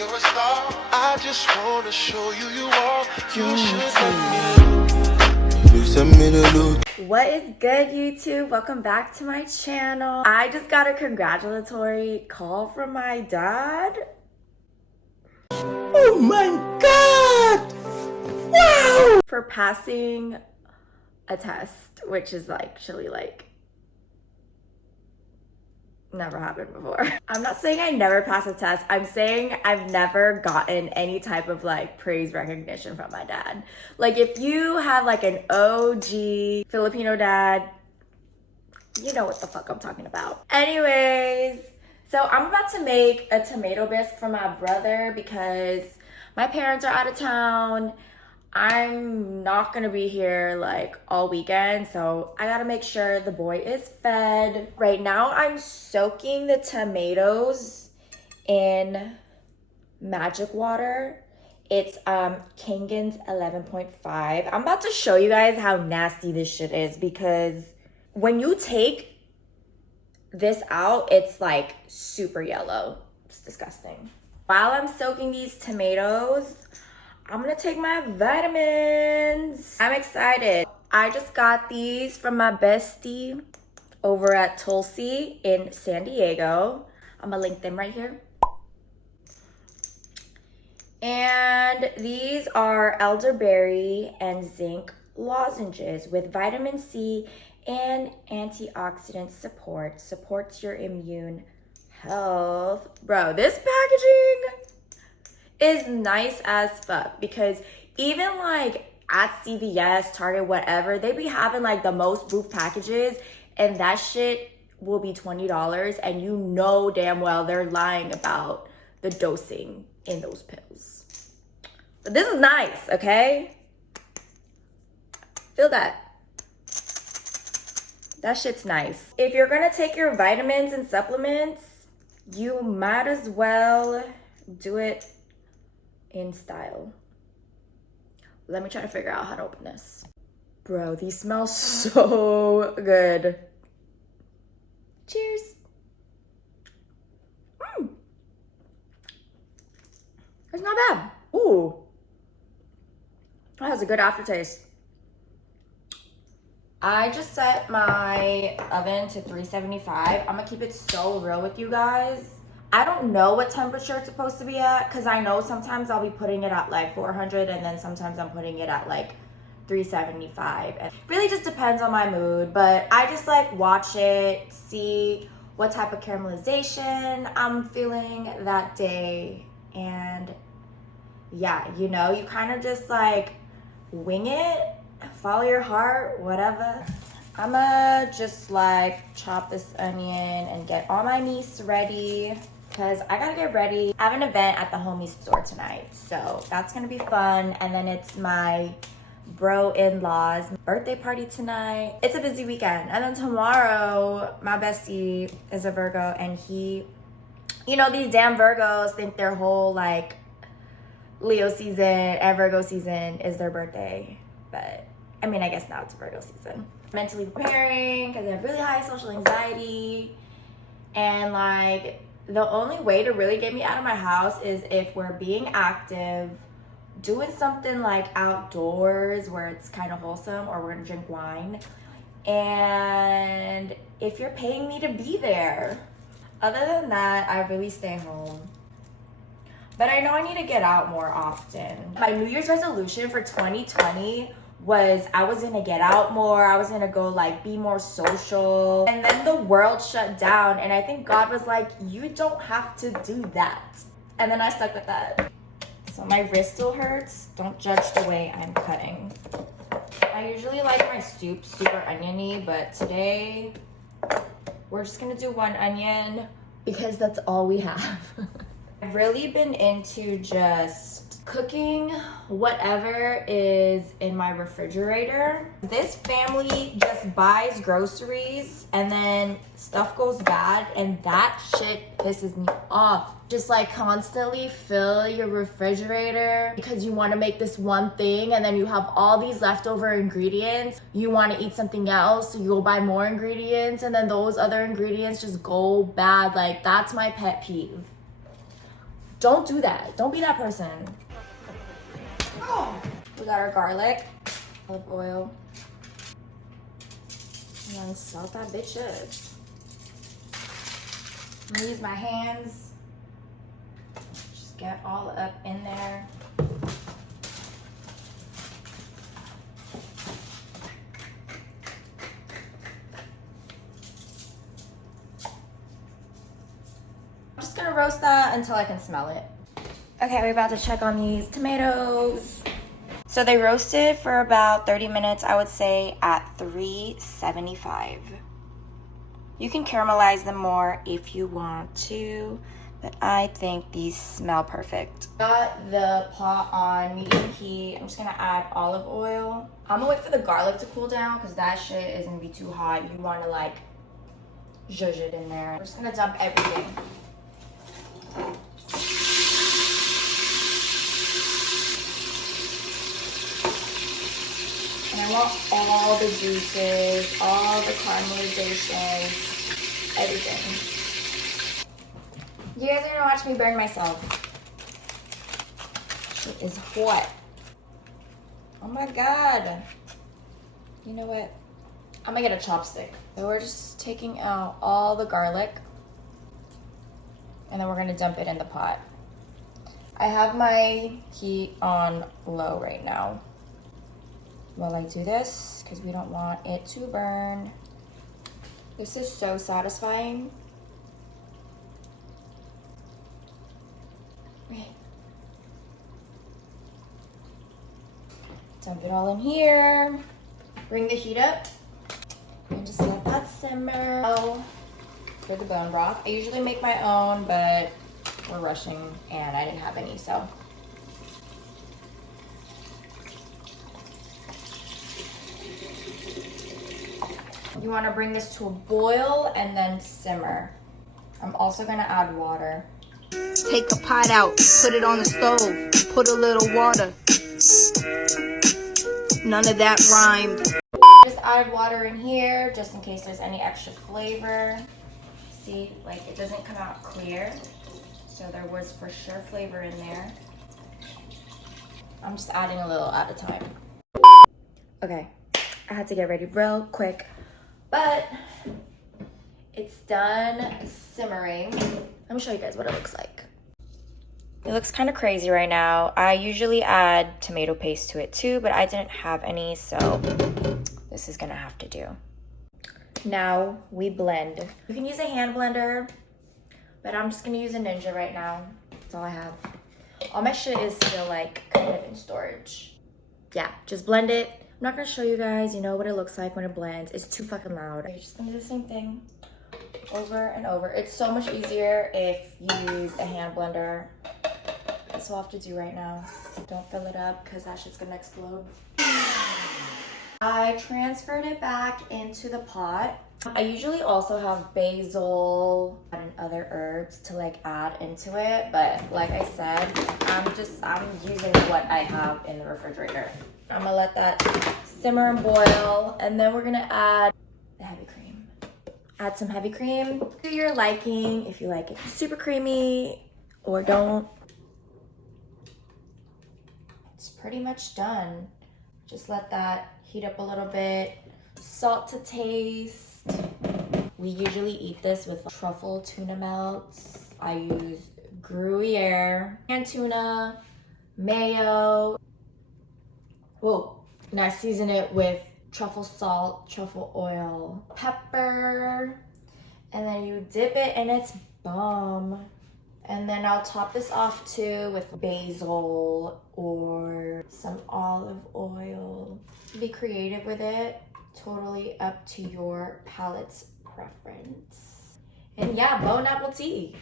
you're a star. I just wanna show you you are. You should let me. You send me the loot. What is good, YouTube? Welcome back to my channel. I just got a congratulatory call from my dad. Oh my god! Wow! For passing a test, which is actually never happened before. I'm not saying I never pass a test. I'm saying I've never gotten any type of praise recognition from my dad. If you have an OG Filipino dad, you know what the fuck I'm talking about. Anyways, so I'm about to make a tomato bisque for my brother because my parents are out of town. I'm not gonna be here all weekend, so I gotta make sure the boy is fed. Right now I'm soaking the tomatoes in magic water. It's Kangen's 11.5. I'm about to show you guys how nasty this shit is because when you take this out, it's super yellow. It's disgusting. While I'm soaking these tomatoes, I'm gonna take my vitamins. I'm excited. I just got these from my bestie over at TULSI in San Diego. I'm gonna link them right here. And these are elderberry and zinc lozenges with vitamin C and antioxidant support. Supports your immune health. Bro, this packaging is nice as fuck because even at CVS, Target, whatever, they be having the most booth packages and that shit will be $20 and you know damn well they're lying about the dosing in those pills. But this is nice, okay? Feel that. That shit's nice. If you're gonna take your vitamins and supplements, you might as well do it in style. Let me try to figure out how to open this. Bro, these smell so good. Cheers. It's not bad. Ooh. It has a good aftertaste. I just set my oven to 375. I'm gonna keep it so real with you guys. I don't know what temperature it's supposed to be at because I know sometimes I'll be putting it at 400 and then sometimes I'm putting it at 375. And it really just depends on my mood, but I just watch it, see what type of caramelization I'm feeling that day. And yeah, you kind of just wing it, follow your heart, whatever. I'ma just chop this onion and get all my niece ready because I gotta get ready. I have an event at the homie store tonight, so that's gonna be fun. And then it's my bro-in-law's birthday party tonight. It's a busy weekend. And then tomorrow, my bestie is a Virgo and he, these damn Virgos think their whole Leo season and Virgo season is their birthday. But I mean, I guess now it's Virgo season. Mentally preparing because I have really high social anxiety. And the only way to really get me out of my house is if we're being active, doing something outdoors where it's kind of wholesome, or we're gonna drink wine. And if you're paying me to be there. Other than that, I really stay home. But I know I need to get out more often. My New Year's resolution for 2020 was I was gonna get out more. I was gonna go be more social. And then the world shut down and I think God was like, you don't have to do that. And then I stuck with that. So my wrist still hurts. Don't judge the way I'm cutting. I usually like my soup super oniony, but today we're just gonna do one onion because that's all we have. I've really been into just cooking whatever is in my refrigerator. This family just buys groceries and then stuff goes bad and that shit pisses me off. Just constantly fill your refrigerator because you want to make this one thing and then you have all these leftover ingredients. You want to eat something else, so you go buy more ingredients and then those other ingredients just go bad. That's my pet peeve. Don't do that. Don't be that person. We got our garlic, olive oil, and then salt that bitch up. I'm gonna use my hands. Just get all up in there. I'm just gonna roast that until I can smell it. Okay, we're about to check on these tomatoes. So they roasted for about 30 minutes, I would say, at 375. You can caramelize them more if you want to, but I think these smell perfect. Got the pot on medium heat. I'm just gonna add olive oil. I'm gonna wait for the garlic to cool down because that shit is gonna be too hot. You wanna like zhuzh it in there. We're just gonna dump everything. And I want all the juices, all the caramelization, everything. You guys are gonna watch me burn myself. It is hot. Oh my God. You know what? I'm gonna get a chopstick. So we're just taking out all the garlic and then we're gonna dump it in the pot. I have my heat on low right now while I do this because we don't want it to burn. This is so satisfying. Okay. Dump it all in here. Bring the heat up and just let that simmer. Oh, for the bone broth. I usually make my own, but we're rushing and I didn't have any, so. You want to bring this to a boil and then simmer. I'm also going to add water. Take a pot out, put it on the stove, put a little water. None of that rhymed. Just add water in here just in case there's any extra flavor. See, like it doesn't come out clear. So there was for sure flavor in there. I'm just adding a little at a time. Okay, I had to get ready real quick, but it's done simmering. Let me show you guys what it looks like. It looks kind of crazy right now. I usually add tomato paste to it too, but I didn't have any, so this is gonna have to do. Now we blend. You can use a hand blender, but I'm just gonna use a Ninja right now. That's all I have. All my shit is still like kind of in storage. Yeah, just blend it. I'm not gonna show you guys, you know what it looks like when it blends. It's too fucking loud. You're just gonna do the same thing over and over. It's so much easier if you use a hand blender. That's what I have to do right now. Don't fill it up because that shit's gonna explode. I transferred it back into the pot. I usually also have basil and other herbs to like add into it, but like I said, I'm using what I have in the refrigerator. I'm gonna let that simmer and boil, and then we're gonna add the heavy cream. Add some heavy cream to your liking, if you like it super creamy or don't. It's pretty much done. Just let that heat up a little bit. Salt to taste. We usually eat this with truffle tuna melts. I use Gruyere, canned tuna, mayo. Whoa, and I season it with truffle salt, truffle oil, pepper, and then you dip it and it's bomb. And then I'll top this off too with basil or some olive oil. Be creative with it. Totally up to your palate's preference. And yeah, bon appetit.